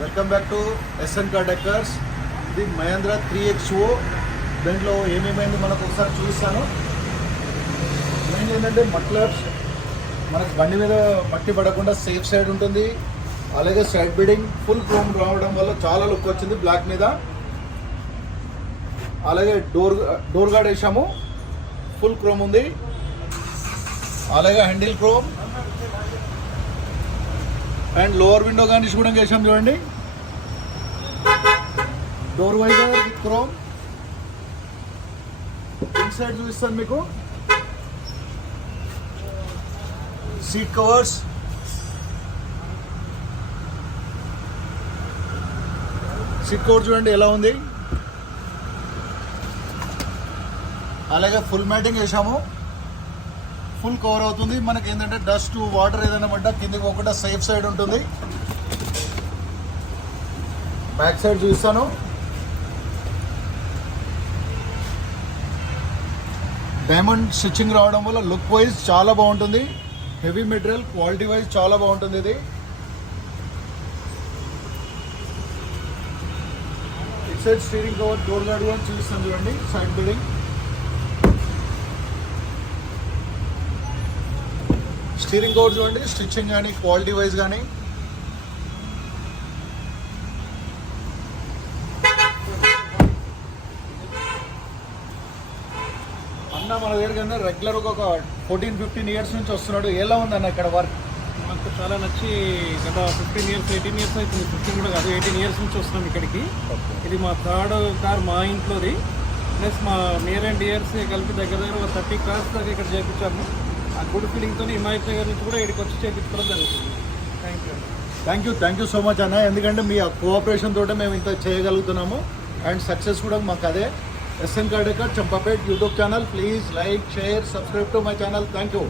Welcome back to SN car deckers. ఇది Mahindra 3XO. దాంట్లో ఏమేమైంది మనకు ఒకసారి చూపిస్తాను. మెయిన్ ఏంటంటే మట్లర్స్ మనకు బండి మీద మట్టి పడకుండా సేఫ్ సైడ్ ఉంటుంది. అలాగే సైడ్ బిడింగ్ ఫుల్ క్రోమ్ రావడం వల్ల చాలా లుక్ వచ్చింది బ్లాక్ మీద. అలాగే డోర్ గార్డ్ వేసాము, ఫుల్ క్రోమ్ ఉంది. అలాగే handle chrome and lower window garnish కూడా వేసాం చూడండి. Door visor with chrome. Inside చూపిస్తాను మీకు. సీట్ కవర్స్, సీట్ కవర్ చూడండి ఎలా ఉంది. అలాగే ఫుల్ మ్యాటింగ్ వేసాము, ఫుల్ కవర్ అవుతుంది. మనకి ఏంటంటే డస్ట్ వాటర్ ఏదైనా పడ్డా కిందికి పోకుండా సేఫ్ సైడ్ ఉంటుంది. బ్యాక్ సైడ్ చూస్తాను. డైమండ్ స్టిచ్చింగ్ రావడం వల్ల లుక్ వైజ్ చాలా బాగుంటుంది. హెవీ మెటీరియల్, క్వాలిటీ వైజ్ చాలా బాగుంటుంది ఇది. It side steering cover, door guard కూడా చూపిస్తాను చూడండి. సైడ్ బిల్డింగ్, స్టీరింగ్ కవర్ చూడండి. స్టిచ్చింగ్ కానీ క్వాలిటీ వైజ్ కానీ. అన్న మన దగ్గర కన్నా రెగ్యులర్ ఒక 14-15 ఇయర్స్ నుంచి వస్తున్నాడు. ఎలా ఉంది అన్న ఇక్కడ వర్క్? మాకు చాలా నచ్చి గత 15 ఇయర్స్ 18 ఇయర్స్ అవుతుంది. 15 కూడా కాదు, 18 ఇయర్స్ నుంచి వస్తున్నాం ఇక్కడికి. ఇది మా థర్డ్ కార్ మా ఇంట్లోది. ప్లస్ మా నియర్ అండ్ ఇయర్స్ కలిపి దగ్గర ఒక 30 కార్స్ దాకా ఇక్కడ చేయించాము. ఆ గుడ్ ఫీలింగ్తో హిమాయత్ నగర్ నుంచి కూడా ఇక్కడికి వచ్చి చేయించుకోవడం జరుగుతుంది. థ్యాంక్ యూ సో మచ్ అన్న. ఎందుకంటే మీ కోఆపరేషన్ తోటే మేము ఇంత చేయగలుగుతున్నాము. అండ్ సక్సెస్ కూడా మాకు అదే. SN car decker Champapet YouTube channel. Please like, share, subscribe to my channel. Thank you.